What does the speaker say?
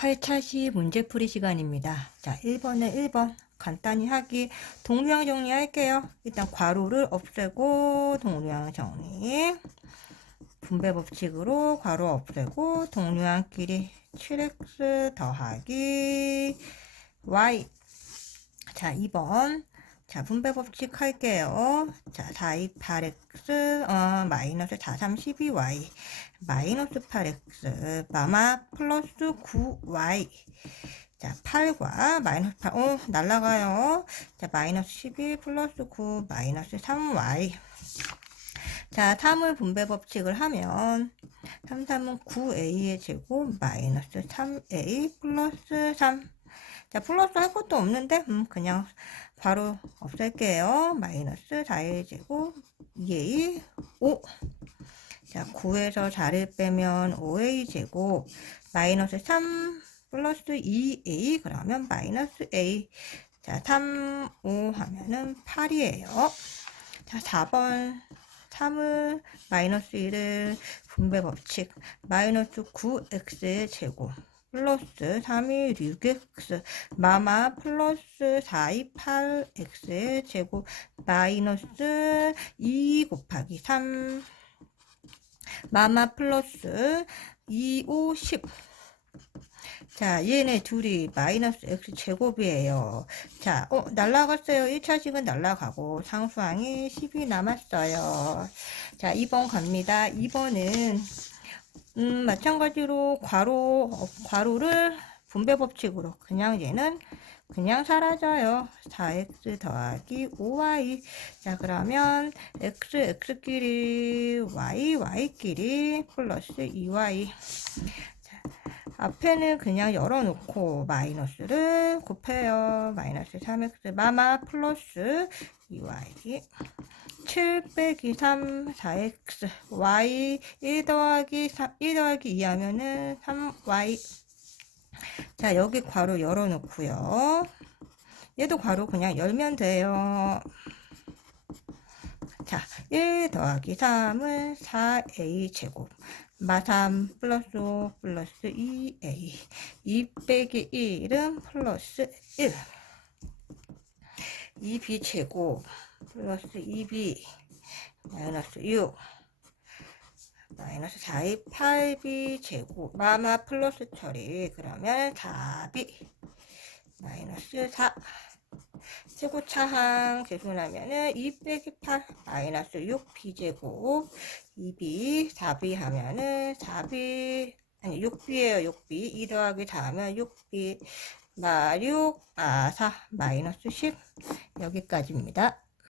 8차 시 문제풀이 시간입니다. 자, 1번에 1번. 간단히 하기. 동류항 정리할게요. 일단 괄호를 없애고 동류항 정리. 분배 법칙으로 괄호 없애고 동류항끼리 7x 더하기 y. 자 2번 자 분배 법칙 할게요. 자 4, 2, 8x 어, 마이너스 4, 3, 12y 마이너스 8x 마마 플러스 9y 자 8과 마이너스 8 어, 날라가요. 자 마이너스 12 플러스 9 마이너스 3y 자 3을 분배 법칙을 하면 3, 3은 9a의 제곱 마이너스 3a 플러스 3 자, 플러스 할 것도 없는데, 음, 그냥 바로 없앨게요. 마이너스 4의 제곱, 2a, 5. 자, 9에서 4를 빼면 5a 제곱, 마이너스 3 플러스 2a, 그러면 마이너스 a. 자, 3, 5 하면은 8이에요. 자, 4번. 3을 마이너스 1을 분배 법칙 마이너스 9x의 제곱 플러스 3이 6x 마마 플러스 4이 8x의 제곱 마이너스 2 곱하기 3 마마 플러스 2, 5, 10 자, 얘네 둘이 마이너스 x 제곱이에요. 자, 어, 날라갔어요. 1차식은 날라가고 상수항이 10이 남았어요. 자, 2번 갑니다. 2번은 음, 마찬가지로 괄호, 어, 괄호를 분배 법칙으로 그냥 얘는 그냥 사라져요. 4x 더하기 5y. 자, 그러면 x, x끼리 y, y끼리 플러스 2y. 자, 앞에는 그냥 열어놓고 마이너스를 곱해요. 마이너스 3x 마마 플러스 2y. 7 빼기 3, 4x, y 1 더하기 3, 1 더하기 2 하면은 3y. 자, 여기 괄호 열어놓고요. 얘도 괄호 그냥 열면 돼요. 자, 1 더하기 3은 4a 제곱. 마3 플러스 5 플러스 2a. 2 빼기 1은 플러스 1. 2b 제곱. 플러스 2b 마이너스 6 마이너스 4의 8b 제곱 마마 플러스 처리 그러면 4b 마이너스 4 세고차항 계산하면은 2 빼기 8 마이너스 6b 제곱 2b 4b 하면은 4b 아니 6b에요 6b 2 더하기 4 하면 6b 마 6, 아, 4, 마이너스 10 여기까지입니다.